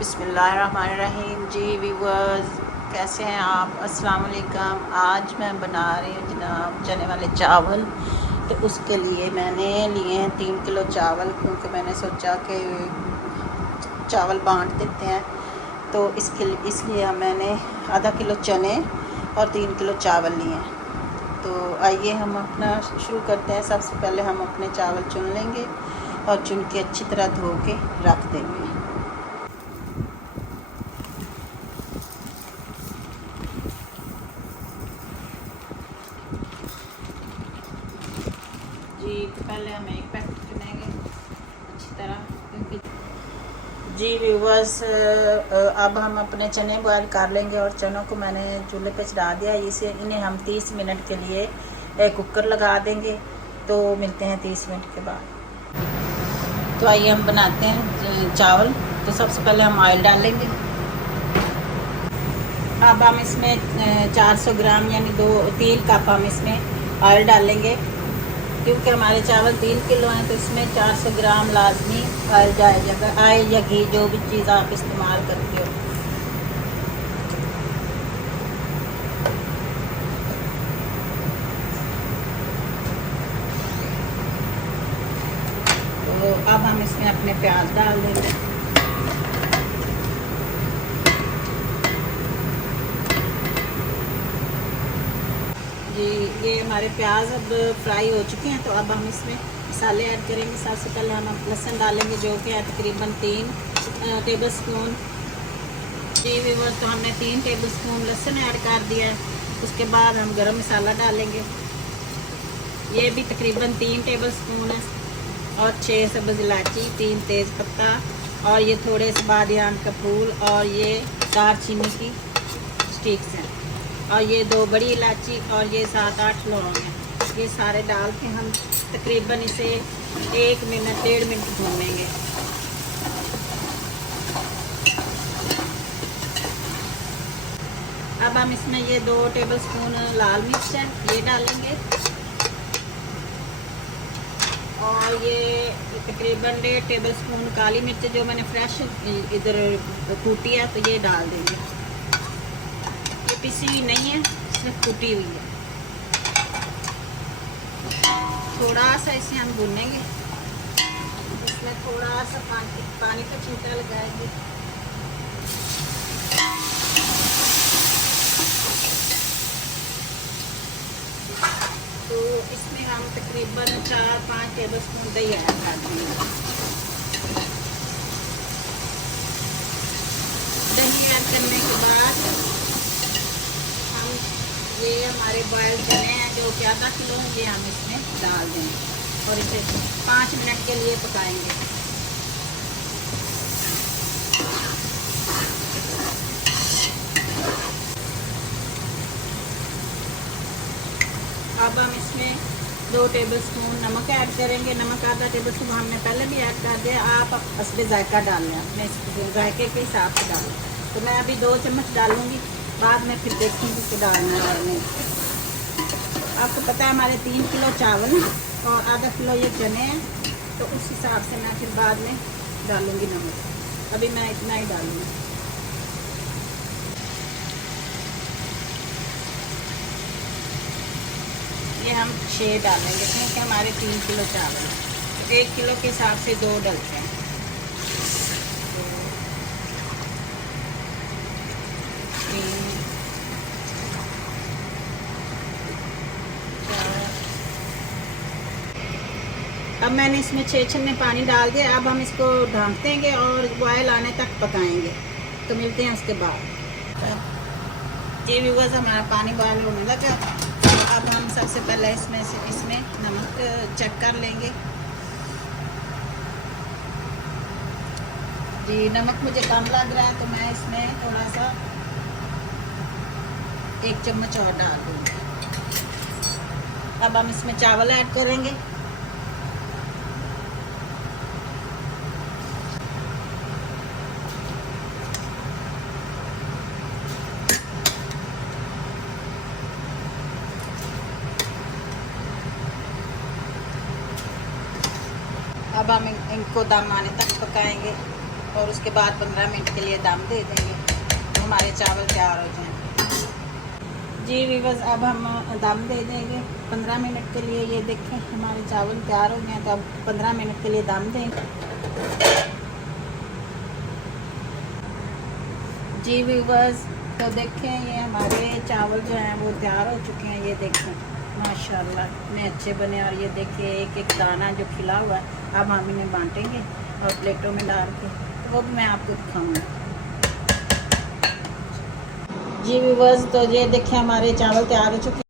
बिस्मिल्लाहिर्रहमानिर्रहीम। जी व्यूअर्स, कैसे हैं आप? अस्सलाम वालेकुम। आज मैं बना रही हूँ जनाब चने वाले चावल। तो उसके लिए मैंने लिए हैं 3 किलो चावल, क्योंकि मैंने सोचा कि चावल बांट देते हैं। तो इसलिए मैंने आधा किलो चने और 3 किलो चावल लिए हैं। तो आइए हम अपना शुरू करते हैं। सबसे पहले हम अपने चावल चुन लेंगे और चुन के अच्छी तरह धो के रख देंगे। जी तो पहले हम एक पैकेट चुनेंगे अच्छी तरह, क्योंकि जी व्यूवर्स, अब हम अपने चने बॉयल कर लेंगे। और चनों को मैंने चूल्हे पे चढ़ा दिया। इन्हें हम 30 मिनट के लिए कुकर लगा देंगे। तो मिलते हैं 30 मिनट के बाद। तो आइए हम बनाते हैं चावल। तो सबसे पहले हम ऑयल डालेंगे। अब हम इसमें 400 ग्राम यानी 3 कप हम इसमें ऑयल डालेंगे। क्योंकि हमारे चावल 3 किलो हैं, तो इसमें 400 ग्राम लाजमी ऑयल जाएगा। ऑयल या घी, जो भी चीज़ आप इस्तेमाल करते हो। तो अब हम इसमें अपने प्याज डाल देंगे। जी ये हमारे प्याज अब फ्राई हो चुके हैं। तो अब हम इसमें मसाले ऐड करेंगे। सबसे पहले हम लहसुन डालेंगे, जो कि है तकरीबन 3 टेबल स्पून। जी व्यूअर्स, तो हमने 3 टेबल स्पून लहसुन ऐड कर दिया है। उसके बाद हम गरम मसाला डालेंगे, ये भी तकरीबन 3 टेबल स्पून है। और 6 सब्ज़ इलायची, 3 तेज़ पत्ता, और ये थोड़े से बादियान का फूल, और ये दालचीनी की स्टिक्स हैं, और ये 2 बड़ी इलायची, और ये 7-8 लौंग हैं। ये सारे डाल के हम तकरीबन इसे 1 मिनट 1.5 मिनट भूनेंगे। अब हम इसमें ये 2 टेबल स्पून लाल मिर्च है, ये डालेंगे। और ये तकरीबन 1.5 टेबल स्पून काली मिर्च, जो मैंने फ्रेश इधर कूटी है, तो ये डाल देंगे। ये पिसी हुई नहीं है, सिर्फ कूटी हुई है। थोड़ा सा इसे हम भूनेंगे। इसमें थोड़ा सा पानी का छींटा लगाएंगे। तो इसमें हम तकरीबन 4-5 टेबल स्पून दही ऐड कर देंगे। दही ऐड करने के बाद हम ये हमारे बॉयल चने हैं, जो कि आधा किलो है, ये हम इसमें डाल देंगे और इसे 5 मिनट के लिए पकाएंगे। अब हम इसमें 2 टेबल स्पून नमक ऐड करेंगे। नमक आधा टेबल स्पून हमने पहले भी ऐड कर दिया। आप हस्बे जायका डाल लें, अपने जायके के हिसाब से डालें। तो मैं अभी 2 चम्मच डालूंगी, बाद में फिर देखूंगी कि डालना है नहीं। आपको पता है हमारे 3 किलो चावल और आधा किलो ये चने हैं, तो उस हिसाब से मैं फिर बाद में डालूंगी नमक। अभी मैं इतना ही डालूंगी। ये हम 6 डालेंगे, क्योंकि हमारे 3 किलो चावल है, तो 1 किलो के हिसाब से 2 डलते हैं। अब मैंने इसमें 6 छन्ने पानी डाल दिया। अब हम इसको ढक देंगे और बॉयल आने तक पकाएंगे। तो मिलते हैं उसके बाद। ये व्यूअर्स, हमारा पानी बॉयल होने लगा। तो अब हम सबसे पहले इसमें नमक चेक कर लेंगे। जी नमक मुझे कम लग रहा है, तो मैं इसमें थोड़ा सा 1 चम्मच और डाल दूँगी। अब हम इसमें चावल ऐड करेंगे। अब हम इनको दम आने तक पकाएंगे। और उसके बाद 15 मिनट के लिए दम दे देंगे तो हमारे चावल तैयार हो जाएंगे। जी व्यूअर्स, अब हम दम दे देंगे 15 मिनट के लिए। ये देखें हमारे चावल तैयार हो गए हैं, तो अब 15 मिनट के लिए दम देंगे। जी व्यूअर्स, तो देखें ये हमारे चावल जो हैं वो तैयार हो चुके हैं। ये देखें माशाल्लाह इतने अच्छे बने। और ये देखिए एक एक दाना जो खिला हुआ है, अब हम इन्हें बांटेंगे और प्लेटों में डाल के, तो वो भी मैं आपको दिखाऊंगी। जी व्यूअर्स, तो ये देखें हमारे चावल तैयार हो चुके हैं।